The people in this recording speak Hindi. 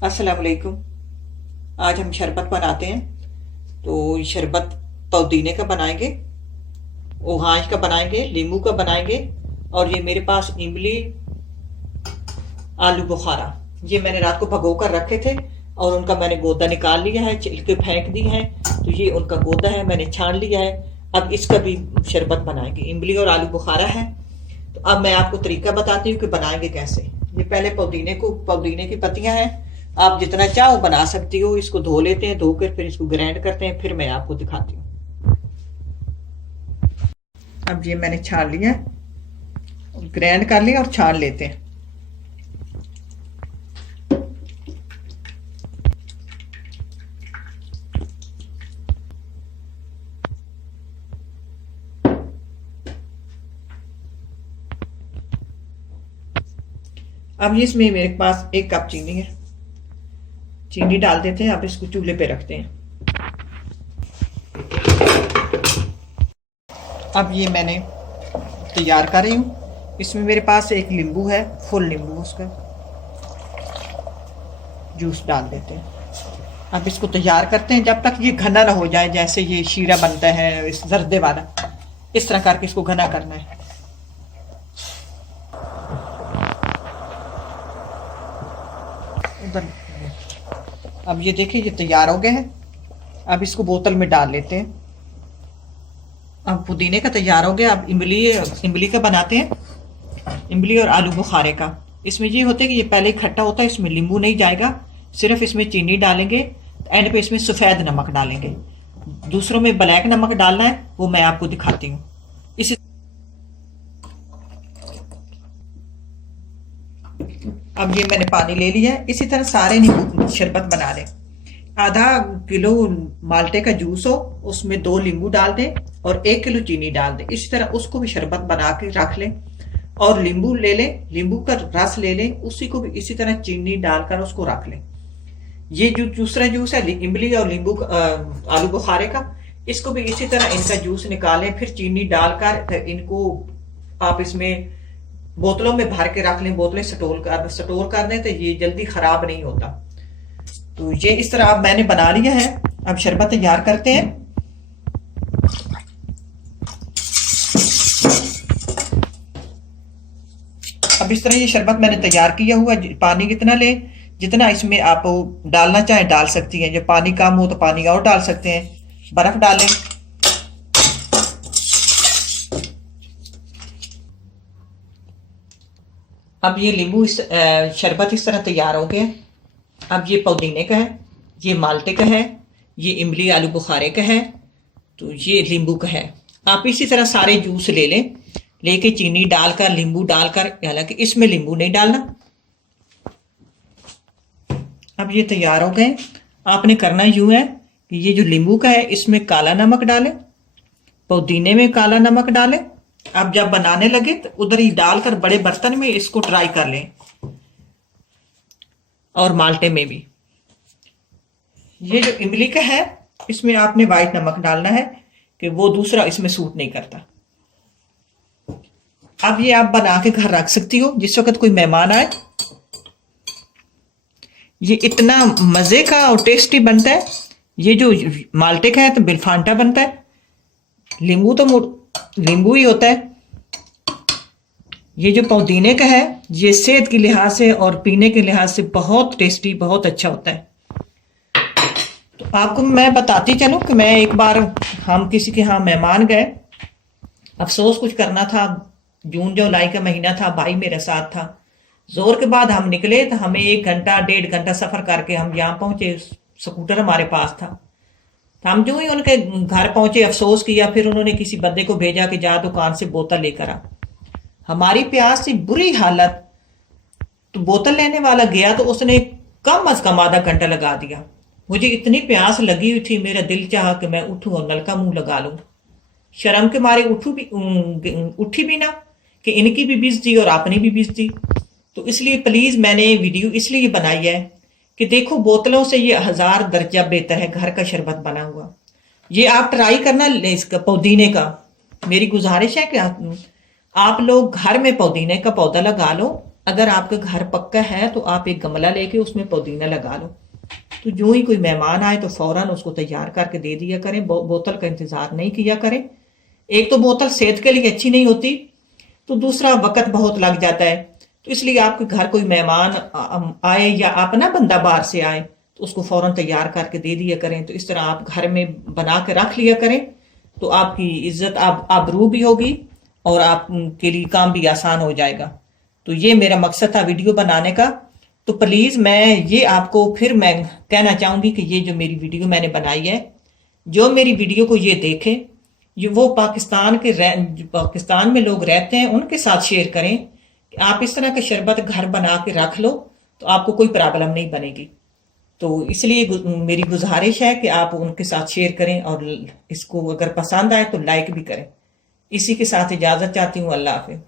अस्सलाम वालेकुम। आज हम शरबत बनाते हैं। तो शरबत पुदीने का बनाएंगे, ओहांज का बनाएंगे, नींबू का बनाएंगे। और ये मेरे पास इमली, आलू बुखारा, ये मैंने रात को भगो कर रखे थे और उनका मैंने गोदा निकाल लिया है, छिलके फेंक दिए हैं। तो ये उनका गोदा है, मैंने छान लिया है। अब इसका भी शरबत बनाएंगे। इमली और आलू बुखारा है। तो अब मैं आपको तरीका बताती हूँ कि बनाएंगे कैसे। ये पहले पुदीने की पत्तियां हैं, आप जितना चाहो बना सकती हो। इसको धो लेते हैं, धोकर फिर इसको ग्राइंड करते हैं, फिर मैं आपको दिखाती हूँ। अब ये मैंने छान लिया, ग्राइंड कर लिया और छान लेते हैं। अब इसमें मेरे पास 1 कप चीनी है, चीनी डाल देते हैं। अब इसको चूल्हे पे रखते हैं। अब ये मैंने तैयार कर रही हूँ। इसमें मेरे पास 1 नींबू है, फुल नींबू, उसका जूस डाल देते हैं। अब इसको तैयार करते हैं जब तक ये घना ना हो जाए। जैसे ये शीरा बनता है इस जर्दे वाला, इस तरह करके इसको घना करना है। उधर अब ये देखिए, ये तैयार हो गए हैं। अब इसको बोतल में डाल लेते हैं। अब पुदीने का तैयार हो गया। अब इमली का बनाते हैं, इमली और आलू बुखारे का। इसमें ये होता है कि ये पहले ही खट्टा होता है, इसमें नींबू नहीं जाएगा, सिर्फ इसमें चीनी डालेंगे। एंड पे इसमें सफ़ेद नमक डालेंगे। दूसरों में ब्लैक नमक डालना है, वो मैं आपको दिखाती हूँ। इसी अब ये मैंने पानी ले लिया है। इसी तरह सारे नींबू शरबत बना लें। आधा किलो माल्टे का जूस हो, उसमें 2 नींबू डाल दें और 1 किलो चीनी डाल दें। इसी तरह उसको भी शरबत बना के रख लें। और नींबू ले लें, नींबू का रस ले लें, उसी को भी इसी तरह चीनी डालकर उसको रख लें। ये जो दूसरा जूस है इमली और नींबू आलू बुखारे का, इसको भी इसी तरह इनका जूस निकालें। फिर चीनी डालकर इनको आप इसमें बोतलों में भर के रख लें। बोतलें स्टोर कर दें तो ये जल्दी खराब नहीं होता। तो ये इस तरह अब मैंने बना लिया है। अब शरबत तैयार करते हैं। अब इस तरह ये शरबत मैंने तैयार किया हुआ। पानी कितना लें, जितना इसमें आप डालना चाहें डाल सकती हैं। जो पानी कम हो तो पानी और डाल सकते हैं, बर्फ डालें। अब ये नींबू शरबत इस तरह तैयार हो गया। अब ये पुदीने का है, ये माल्टे का है, ये इमली आलू बुखारे का है, तो ये नींबू का है। आप इसी तरह सारे जूस ले लें, लेके चीनी डालकर नींबू डालकर, हालांकि इसमें नींबू नहीं डालना। अब ये तैयार हो गए। आपने करना यूं है कि ये जो नींबू का है इसमें काला नमक डालें, पुदीने में काला नमक डालें। अब जब बनाने लगे तो उधर ही डालकर बड़े बर्तन में इसको ट्राई कर लें। और माल्टे में भी ये जो इमली का है, इसमें आपने व्हाइट नमक डालना है कि वो दूसरा इसमें सूट नहीं करता। अब ये आप बना के घर रख सकती हो, जिस वक्त कोई मेहमान आए। ये इतना मजे का और टेस्टी बनता है। ये जो माल्टे का है तो बिलफांटा बनता है, नींबू तो नींबू ही होता है। ये जो पुदीने का है, ये सेहत के लिहाज से और पीने के लिहाज से बहुत टेस्टी, बहुत अच्छा होता है। तो आपको मैं बताती चलूं कि मैं एक बार हम किसी के यहाँ मेहमान गए। अफसोस कुछ करना था, जून जुलाई का महीना था, भाई मेरे साथ था। जोर के बाद हम निकले तो हमें 1 घंटा 1.5 घंटा सफर करके हम यहाँ पहुंचे। स्कूटर हमारे पास था। तो हम जो ही उनके घर पहुंचे, अफसोस किया। फिर उन्होंने किसी बंदे को भेजा कि जा दुकान से बोतल लेकर आ। हमारी प्यास से बुरी हालत। तो बोतल लेने वाला गया तो उसने कम अज कम आधा घंटा लगा दिया। मुझे इतनी प्यास लगी हुई थी, मेरा दिल चाहा कि मैं उठूं और नल का मुंह लगा लूं। शर्म के मारे उठी भी ना कि इनकी भी बेइज्जती और अपनी भी बेइज्जती। तो इसलिए प्लीज मैंने वीडियो इसलिए बनाई है कि देखो, बोतलों से ये 1000 दर्जा बेहतर है घर का शरबत बना हुआ। ये आप ट्राई करना इसका पुदीने का। मेरी गुजारिश है कि आप लोग घर में पुदीने का पौधा लगा लो। अगर आपका घर पक्का है तो आप एक गमला लेके उसमें पुदीना लगा लो, तो जो ही कोई मेहमान आए तो फौरन उसको तैयार करके दे दिया करें, बोतल का इंतजार नहीं किया करें। एक तो बोतल सेहत के लिए अच्छी नहीं होती, तो दूसरा वक्त बहुत लग जाता है। तो इसलिए आपके घर कोई मेहमान आए या अपना बंदा बाहर से आए तो उसको फौरन तैयार करके दे दिया करें। तो इस तरह आप घर में बना के रख लिया करें, तो आपकी इज्जत आबरू भी होगी और आपके लिए काम भी आसान हो जाएगा। तो ये मेरा मकसद था वीडियो बनाने का। तो प्लीज़ मैं ये आपको फिर मैं कहना चाहूँगी कि ये जो मेरी वीडियो मैंने बनाई है, जो मेरी वीडियो को ये देखे, ये वो पाकिस्तान में लोग रहते हैं उनके साथ शेयर करें कि आप इस तरह का शरबत घर बना के रख लो तो आपको कोई प्रॉब्लम नहीं बनेगी। तो इसलिए मेरी गुजारिश है कि आप उनके साथ शेयर करें और इसको अगर पसंद आए तो लाइक भी करें। इसी के साथ इजाज़त चाहती हूँ। अल्लाह हाफिज़।